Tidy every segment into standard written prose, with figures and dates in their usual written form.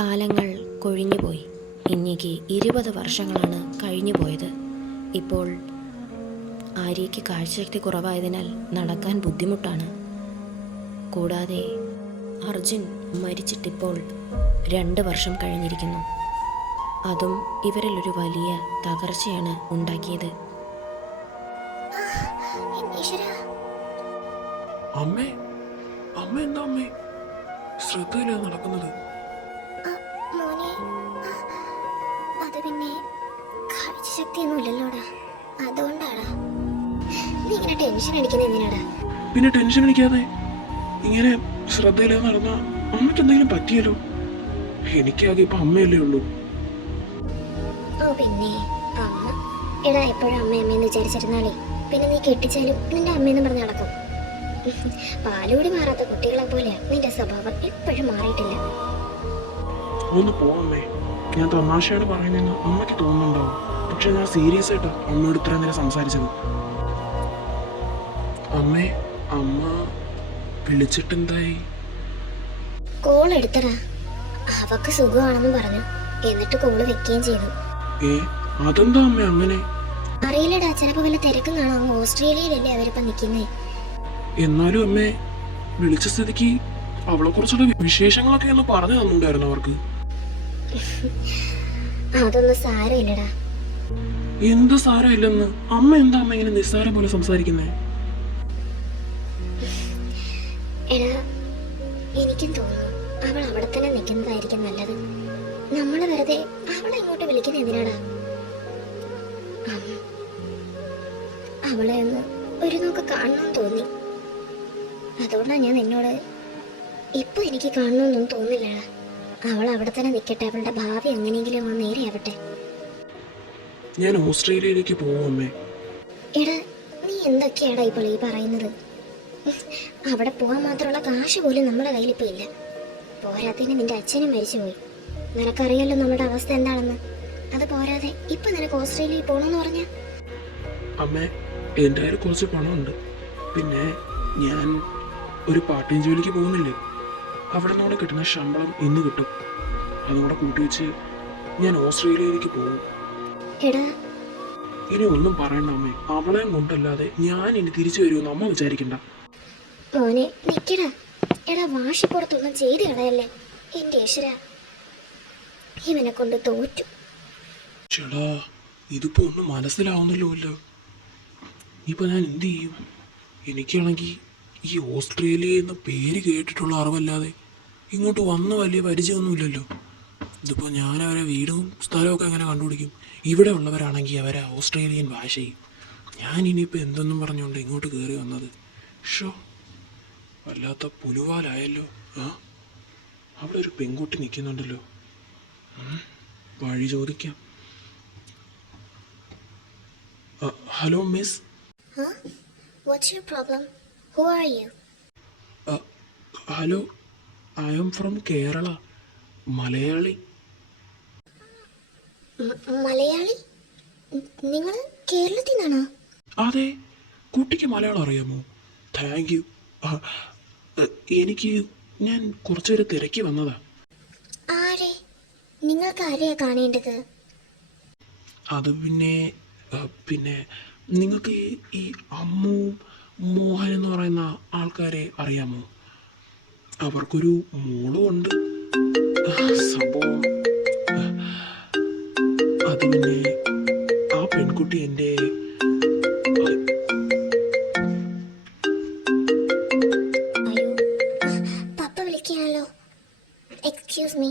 കാലങ്ങൾ കൊഴിഞ്ഞുപോയി. ഇന്നിക്ക് 20 വർഷങ്ങളാണ് കഴിഞ്ഞു പോയത്. ഇപ്പോൾ ആര്യയ്ക്ക് കാഴ്ചശക്തി കുറവായതിനാൽ നടക്കാൻ ബുദ്ധിമുട്ടാണ്. കൂടാതെ അർജുൻ മരിച്ചിട്ടിപ്പോൾ 2 വർഷം കഴിഞ്ഞിരിക്കുന്നു. അതും ഇവരിലൊരു വലിയ തകർച്ചയാണ് ഉണ്ടാക്കിയത്. അമ്മേ, അമ്മ എന്താ അമ്മേ ശ്രദ്ധയിലാണ് നടക്കുന്നത്? അത് പിന്നെ കാഴ്ചശക്തിയൊന്നുമില്ലല്ലോടാ, അതുകൊണ്ടാടാ. നീ ഇങ്ങനെ ടെൻഷൻ അടിക്കുന്ന എന്തിനാടാ? പിന്നെ ടെൻഷൻ അടിക്കാതെ ഇങ്ങനെ ശ്രദ്ധയില്ലാതെ നടന്ന അമ്മയ്ക്ക് എന്തെങ്കിലും പറ്റിയല്ലോ. എനിക്കാകെ ഇപ്പൊ അമ്മയല്ലേ ഉള്ളൂ. ഓ പിന്നെ അമ്മ എടാ, എപ്പോഴും അമ്മയെന്ന് വിചാരിച്ചിരുന്നാലേ പിന്നെ നീ കെട്ടിച്ചാലും നിന്റെ അമ്മയെന്ന് പറഞ്ഞ് നടക്കും. പാലുകൂടി മാറാത്ത കുട്ടികളെ പോലെയാ നിന്റെ സ്വഭാവം, എപ്പോഴും മാറിയിട്ടില്ല. ഒന്ന് പോവമ്മേ, ഞാൻ തമാശയാണ് പറയുന്നതെന്ന് അമ്മയ്ക്ക് തോന്നുന്നുണ്ടാവും. പക്ഷെ ഞാൻ സീരിയസ് ആയിട്ടാ അമ്മയോട് ഇത്രയും നേരം സംസാരിച്ചത്. അമ്മേ, അമ്മ വിളിച്ചിട്ടെന്തായി? കോൾ എടുത്തടാ, അവക്ക് സുഖമാണെന്ന് പറഞ്ഞു. എന്നിട്ട് കോള് വെക്കുകയും ചെയ്തു. അതെന്താ അമ്മ അങ്ങനെ? അറിയില്ലടാ, ചിലപ്പോ വല്ല തിരക്കും കാണാം. ഓസ്ട്രേലിയയിലല്ലേ അവരിപ്പോ നിക്കുന്നേ. എന്നാലും അമ്മേ, വിളിച്ച സ്ഥിതിക്ക് അവളെ കുറിച്ചുള്ള വിശേഷങ്ങളൊക്കെ ഒന്ന് പറഞ്ഞു തന്നുണ്ടായിരുന്നു അവർക്ക്. അതൊന്നും സാരമില്ലടാ. എന്ത് സാരമില്ലെന്ന്? അമ്മ എന്താ അമ്മ ഇങ്ങനെ നിസ്സാരം പോലെ സംസാരിക്കുന്നേ? എടാ, എനിക്കും തോന്നുന്നു അവൾ അവിടെ തന്നെ നിൽക്കുന്നതായിരിക്കും നല്ലത്. നമ്മള് വെറുതെ അവളെ ഇങ്ങോട്ട് വിളിക്കുന്ന എന്തിനാടാ? അവളെ ഒന്ന് ഒരു നോക്ക് കാണണമെന്ന് തോന്നി. അതുകൊണ്ടാണ് ഞാൻ നിന്നോട് ഇപ്പൊ എനിക്ക് കാണണമെന്നൊന്നും തോന്നില്ലടാ. അവൾ അവിടെ തന്നെ നിൽക്കട്ടെ, അവളുടെ ഭാവി എങ്ങനെയെങ്കിലും ഒന്ന് നേരെയാവട്ടെ. ഞാൻ ഓസ്ട്രേലിയയിലേക്ക് പോവുമേ. എടാ, നീ എന്തൊക്കെയാടാ ഇപ്പോൾ ഈ പറയുന്നത്? അവിടെ പോകാൻ മാത്രമുള്ള കാശ് പോലും നമ്മുടെ കയ്യിൽ ഇപ്പൊ ഇല്ല. പോരാത്തതിന് നിന്റെ അച്ഛനും മരിച്ചുപോയി. നിനക്കറിയാലോ നമ്മുടെ അവസ്ഥ എന്താണെന്ന്. അത് പോരാതെ ഇപ്പൊ നിനക്ക് ഓസ്ട്രേലിയയിൽ പോകണമെന്ന് പറഞ്ഞ? അമ്മേ, എൻ്റെ കയ്യിൽ കുറച്ച് പണമുണ്ട്. പിന്നെ ഞാൻ ഒരു പാർട്ട് ടൈം ജോലിക്ക് പോകുന്നില്ലേ, അവിടെ നിന്നോട് കിട്ടുന്ന ശമ്പളം ഇന്ന് കിട്ടും. അതുകൂടെ കൂട്ടി വെച്ച് ഞാൻ ഓസ്ട്രേലിയയിലേക്ക് പോകും. ഇനി ഒന്നും പറയണ്ട അമ്മേ, അവളെയും കൊണ്ടല്ലാതെ ഞാൻ ഇനി തിരിച്ചു വരുമെന്ന് അമ്മ വിചാരിക്കണ്ട. മോനെ നിക്കടാ. എടാ, വാശിപ്പുറത്തൊന്നും ചെയ്ത് കളയല്ലേ. എന്റെ ഈശ്വര, ഇവനെ കൊണ്ട് തോറ്റു. ചേടാ, ഇതിപ്പോ ഒന്നും മനസ്സിലാവുന്നല്ലോ. ഇപ്പൊ ഞാൻ എന്ത് ചെയ്യും? എനിക്കാണെങ്കിൽ ഈ ഓസ്ട്രേലിയ എന്ന പേര് കേട്ടിട്ടുള്ള അറിവല്ലാതെ ഇങ്ങോട്ട് വന്ന വലിയ പരിചയമൊന്നുമില്ലല്ലോ. ഇതിപ്പോൾ ഞാൻ അവരെ വീടും സ്ഥലമൊക്കെ എങ്ങനെ കണ്ടുപിടിക്കും? ഇവിടെ ഉള്ളവരാണെങ്കിൽ അവരെ ഓസ്ട്രേലിയൻ ഭാഷയും. ഞാൻ ഇനിയിപ്പോൾ എന്തെന്നും പറഞ്ഞുകൊണ്ട് ഇങ്ങോട്ട് കയറി വന്നത്. ഷോ, വല്ലാത്ത പുലുവാലായല്ലോ. അവിടെ ഒരു പെൺകുട്ടി നിൽക്കുന്നുണ്ടല്ലോ. വഴി ചോദിക്കാം. Hello miss. What's your problem? Who are you? Hello, I am from Kerala. Malayali. Malayali? നിങ്ങൾ കേരളത്തിൽ നിന്നാണോ? അതെ. കുട്ടിക്ക് മലയാളം അറിയാമോ? Thank you. ഞാൻ കുറച്ചൊരു തിരക്കി വന്നതാ. ആരെ? നിങ്ങൾക്ക് ആരെയാ കാണേണ്ടത്? അത് പിന്നെ നിങ്ങൾക്ക് ഈ അമ്മു മോഹൻ എന്ന് പറയുന്ന ആൾക്കാരെ അറിയാമോ? അവർക്കൊരു മോളും ഉണ്ട്. സംഭവം അത് പിന്നെ ആ പെൺകുട്ടി എൻ്റെ പപ്പ വിളിക്കാനല്ലോ. Excuse me.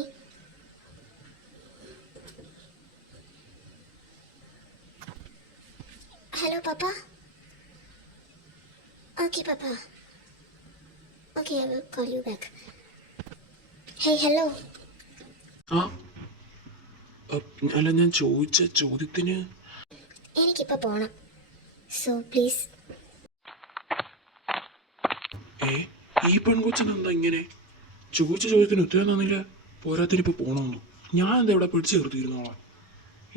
ഹലോ പപ്പ. ഓക്കെ പപ്പ. Okay, I will call you back. Hey, hello. അല്ല, ഞാൻ ചോദിച്ച ചോദ്യത്തിന് എനിക്കിപ്പോ പോണം. So please. ഈ പെൺകൊച്ചിനെന്താ ഇങ്ങനെ? ചോദിച്ച ചോദ്യത്തിന് ഉത്തരം തന്നില്ല, പോരാത്തിനിപ്പോൾ പോകണമെന്നു. ഞാൻ എന്താ ഇവിടെ പിടിച്ചു നിർത്തിയിരുന്നോളാം.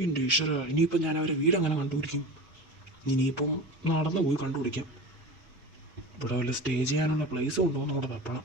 എൻ്റെ ഈശ്വര, ഇനിയിപ്പോൾ ഞാൻ അവരെ വീടെങ്ങനെ കണ്ടുപിടിക്കും? ഇനിയിപ്പം നടന്നു പോയി കണ്ടുപിടിക്കാം. ഇവിടെ വല്ല സ്റ്റേ ചെയ്യാനുള്ള പ്ലേസും ഉണ്ടോ എന്ന് അവിടെ തപ്പണം.